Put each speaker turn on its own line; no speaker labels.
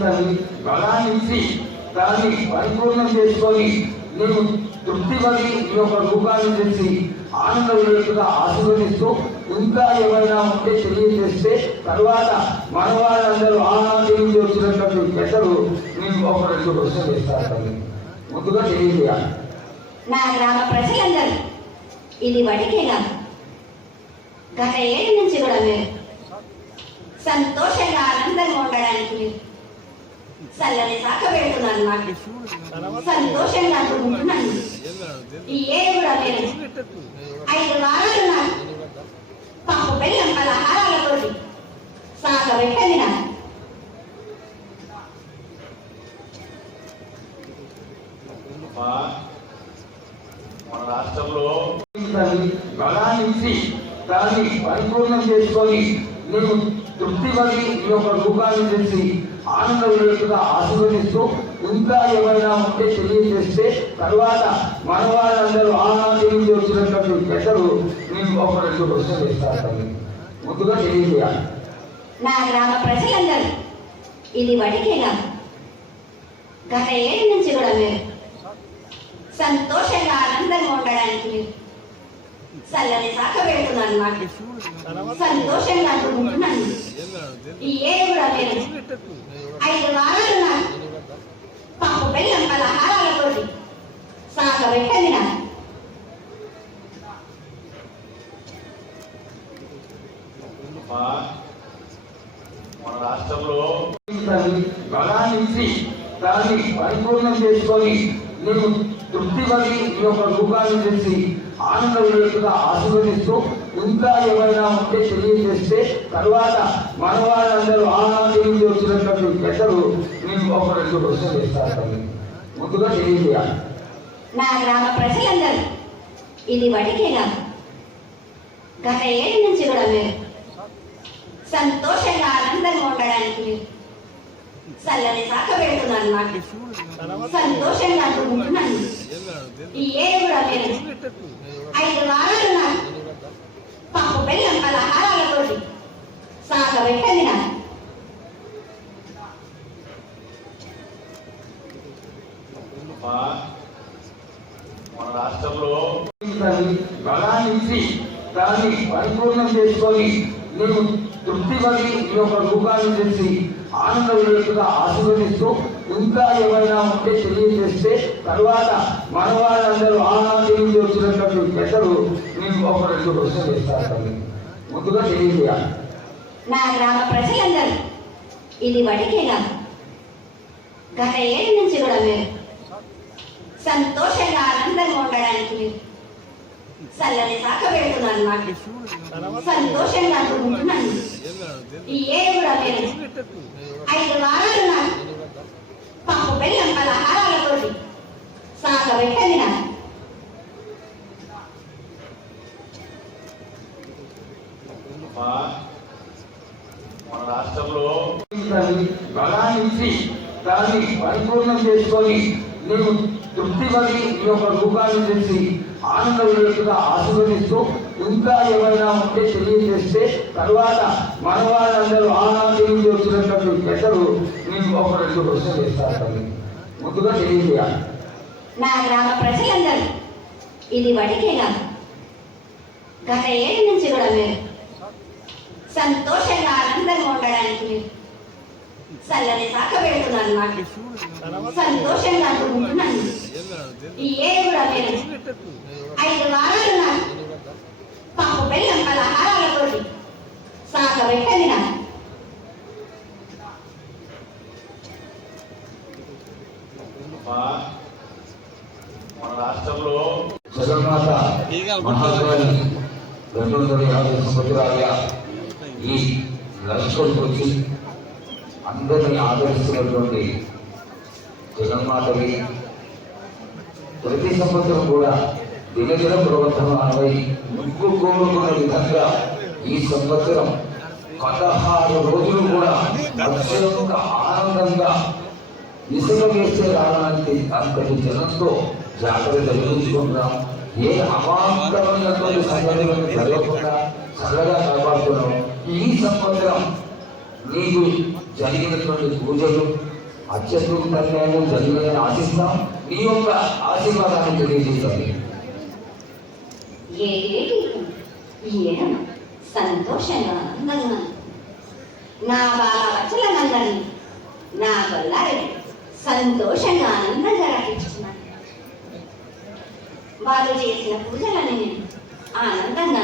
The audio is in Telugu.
దాన్ని బలాన్నించి దాన్ని పరిపూర్ణం చేసుకొని నేను తృప్తి పడి ఈ యొక్క రూపాన్ని తెచ్చి ఆనందవేదికగా ఆశీర్వదిస్తూ ఇంకా ఏమైనా ఉంటే తెలియజేస్తే తర్వాత మన వాళ్ళందరూ ఆనందం వచ్చినటువంటి పెద్దలు నేను ఒక రెండు ప్రశ్నలు ఇస్తాను ముందుగా తెలియజేయాలి.
నా గ్రామ ప్రజలందరూ ఇది వడికేగా గత ఏడు నుంచి కూడా మీరు సంతోషంగా ఆనందంగా ఉండడానికి మీరు చల్లని సాక పెడుతున్నారు నాకు. సంతోషంగా ఉంటున్నాను ఈ ఏడు కూడా మీరు ఐదు వారాలు నాకు పప్పు బెల్లం పలహారాలతోటి సాక పెట్టండి నాకు.
మన రాష్ట్రంలో
బలాన్నించి దాన్ని పరిపూర్ణం చేసుకొని నేను తృప్తి పడి ఈ యొక్క రూపాన్ని ఆనంద ఆనందవేదికగా ఆశీర్వదిస్తూ ఇంకా ఏమైనా ఉంటే తెలియజేస్తే తర్వాత మన వాళ్ళందరూ ఆనందం వచ్చినటువంటి పెద్దలు నేను ఒక రెండు ప్రశ్నలు ఇస్తాను ముందుగా తెలియజేయాలి.
నా గ్రామ ప్రజలందరూ ఇది వడికేగా గత ఏడు నుంచి కూడా మీరు సంతోషంగా ఆనందంగా ఉండడానికి మీరు చల్లని సాక పెడుతున్నారు నాకు సంతోషంగా ఈ ఏడు కూడా ఐదు వారాలు నాకు పప్పు బెల్లం పలహారాలతోటి సాక పెట్టండి నాకు.
మన రాష్ట్రంలో
దాన్ని పరిపూర్ణం చేసుకొని నేను తృప్తి పడి ఈ యొక్క రూపాన్ని తెచ్చి ఆనందవేదికగా ఆశీర్వదిస్తూ ఇంకా ఏమైనా ఉంటే తెలియజేస్తే తర్వాత మన వాళ్ళందరూ ఆనందం వచ్చినటువంటి పెద్దలు నేను ఒక రెండు ప్రశ్నలు ఇస్తాను ముందుగా తెలియజేయాలి.
నా గ్రామ ప్రజలందరూ ఇది వడికేగా గత ఏడు నుంచి కూడా మీరు సంతోషంగా ఆనందంగా ఉండడానికి మీరు చల్లని సాక పెడుతున్నారు నాకు సంతోషంగా ఉంటున్నాను. ఈ ఏడు కూడా మీరు ఐదు వారాలు నాకు పప్పు బెల్లం పలహారాలతోటి సాక పెట్టండి నాకు
మన రాష్ట్రంలో
దాన్ని బలాన్నించి దాన్ని పరిపూర్ణం చేసుకొని నేను తృప్తి పడి ఈ యొక్క రూపాన్ని తెచ్చి ఆనందవేదికగా ఆశీర్వదిస్తూ ఇంకా ఏమైనా ఉంటే తెలియజేస్తే తర్వాత మన వాళ్ళందరూ ఆనందించి వచ్చినటువంటి పెద్దలు నేను ఒక రెండు ప్రశ్నలు ఇస్తాను ముందుగా తెలియజేయాలి.
నా గ్రామ ప్రజలందరూ ఇది వడికేగా గత ఏడు నుంచి కూడా మేము సంతోషంగా ఆనందంగా చల్లని సాక పెడుతున్నారు నాకు సంతోషంగా ఉంటున్నాను ఈ ఏడు కూడా మీరు ఐదు వారాలు నాకు పప్పు బెల్లం పలహారాలతోటి సాక పెట్టండి నాకు.
మన రాష్ట్రంలో
దాన్ని బలాన్నించి దాన్ని పరిపూర్ణం చేసుకొని నేను తృప్తి పడి ఈ యొక్క రూపాన్ని తెచ్చి ఆనందవేదికగా ఆశీర్వదిస్తూ ఇంకా ఏమైనా ఉంటే తెలియజేస్తే తర్వాత మన వాళ్ళందరూ ఆనందం నుంచి వచ్చినటువంటి పెద్దలు నేను ఒక రెండు ప్రశ్నలు ఇస్తాను ముందుగా తెలియజేయాలి.
నా గ్రామ ప్రజలందరూ ఇది వడికే కాదు గత ఏడు నుంచి కూడా మేము సంతోషంగా చల్లని సాక పెడుతున్నారు నాకు సంతోషంగా ఉంటున్నాను ఈ ఏడు కూడా మీరు ఐదు వారాలు నాకు పప్పు బెల్లం పలహారాలతోటి సాక పెట్టండి నాకు.
మన రాష్ట్రంలో
జగన్మాత రెండు వందల యాభై సంవత్సరాల ఈ లక్ష్యానికి వచ్చి అందరినీ ఆదరిస్తున్నటువంటి జగన్మాతవి ప్రతి సంవత్సరం కూడా దినదిన ప్రవర్తనమై ముగ్గు కోరుకున్న విధంగా ఈ సంవత్సరం పదహారు రోజులు కూడా అత్యంత ఆనందంగా ఇసుక వేసే రావడానికి అంతటి జనంతో జాగ్రత్త జరిగించుకుంటున్నాం. ఏ అవాంతరమైనటువంటి సంఘటనలు జరగకుండా చల్లగా కాపాడుతున్నాం. ఈ సంవత్సరం నీకు జరిగినటువంటి పూజలు అత్యద్భుతంగా జరిగాయని ఆశిస్తాం మీ యొక్క ఆశీర్వాదాన్ని
తెలియజేస్తాను. సంతోషంగా ఆనందంగా నా బాల వచ్చలందరినీ నా గొల్లారెడ్డి సంతోషంగా ఆనందంగా రక్షిస్తున్నాను వాళ్ళు చేసిన పూజలని నేను ఆనందంగా